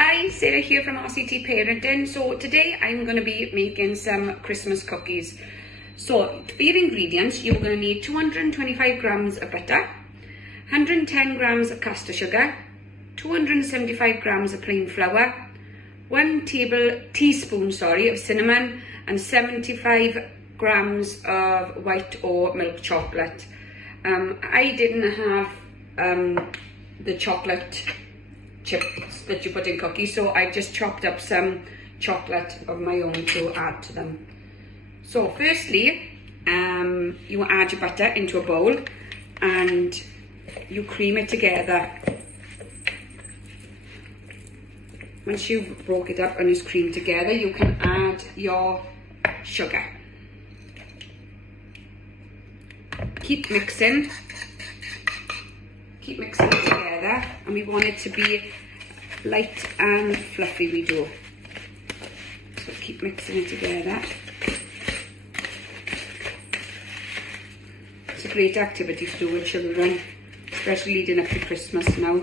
Hi, Sarah here from RCT Parenting. So today I'm going to be making some Christmas cookies. So for your ingredients, you're going to need 225 grams of butter, 110 grams of caster sugar, 275 grams of plain flour, 1 teaspoon of cinnamon, and 75 grams of white or milk chocolate. I didn't have the chocolate chips that you put in cookies, so I just chopped up some chocolate of my own to add to them. So firstly, you add your butter into a bowl and you cream it together. Once you've broke it up and it's creamed together, you can add your sugar. Keep mixing it together, and we want it to be light and fluffy, we do. So keep mixing it together. It's a great activity to do with children, especially leading up to Christmas now.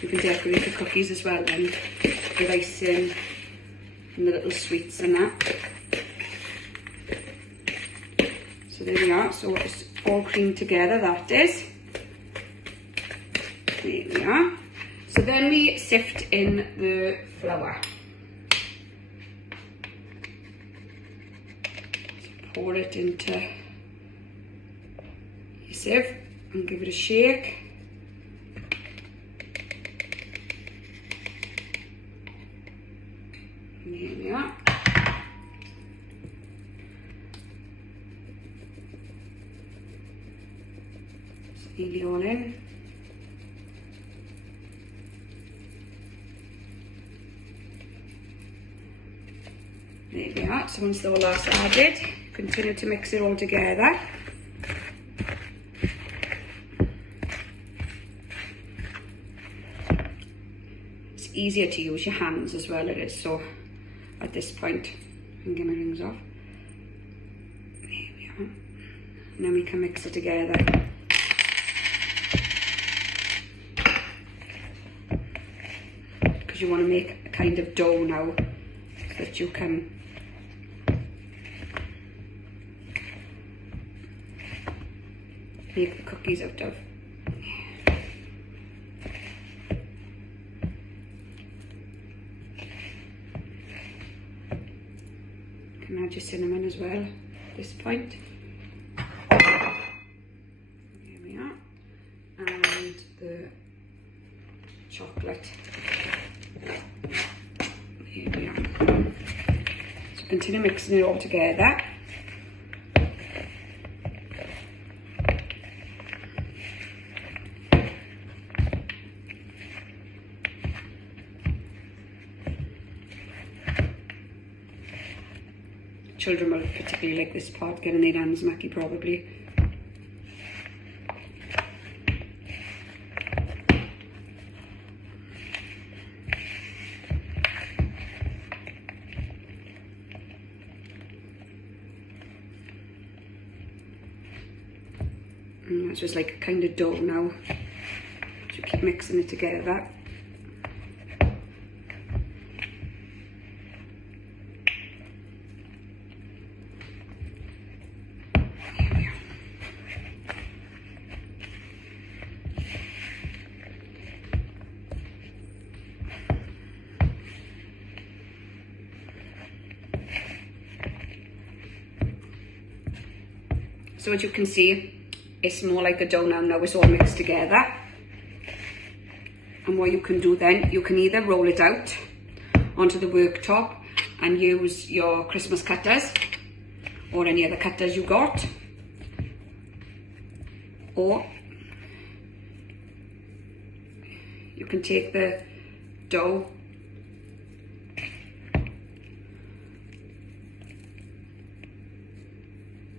You can decorate the cookies as well then, with icing and the little sweets and that. So there we are, so it's all creamed together, that is. There we are. So then we sift in the flour. So pour it into your sieve and give it a shake. And here we are. It's nearly all in. There we are, so once all that's added, continue to mix it all together. It's easier to use your hands as well, it is, so at this point, I can get my rings off. There we are. And then we can mix it together. Because you want to make a kind of dough now that you can make the cookies out of. You can add your cinnamon as well at this point. Here we are. And the chocolate. Here we are. So continue mixing it all together. Children will particularly like this part, getting their hands mucky probably. It's just like a kind of dough now. So keep mixing it together. So as you can see, it's more like a dough now it's all mixed together. And what you can do then, you can either roll it out onto the worktop and use your Christmas cutters or any other cutters you got, or you can take the dough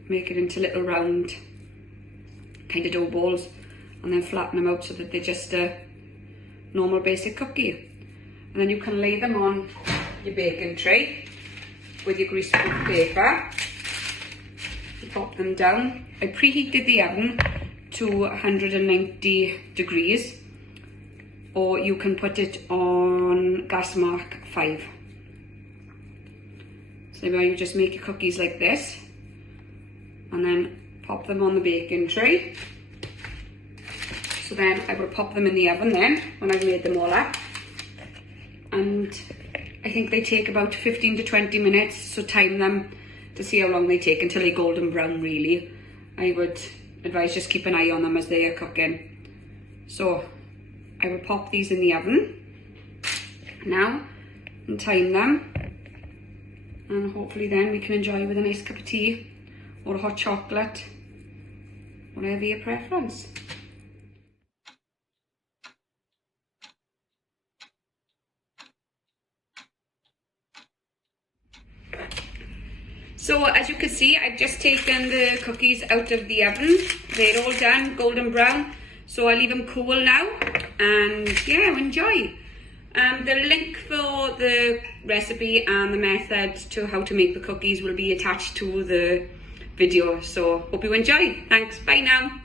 make it into little round kind of dough balls and then flatten them out so that they're just a normal basic cookie. And then you can lay them on your baking tray with your greaseproof paper. You pop them down. I preheated the oven to 190 degrees or you can put it on gas mark 5. So now you just make your cookies like this and then pop them on the baking tray. So then I will pop them in the oven then when I've made them all up, and I think they take about 15 to 20 minutes, so time them to see how long they take until they're golden brown really. I would advise just keep an eye on them as they are cooking. So I will pop these in the oven now and time them, and hopefully then we can enjoy with a nice cup of tea or a hot chocolate, whatever your preference. So as you can see, I've just taken the cookies out of the oven. They're all done, golden brown. So I'll leave them cool now, and yeah, enjoy. The link for the recipe and the method to how to make the cookies will be attached to the video. So hope you enjoy. Thanks, bye now.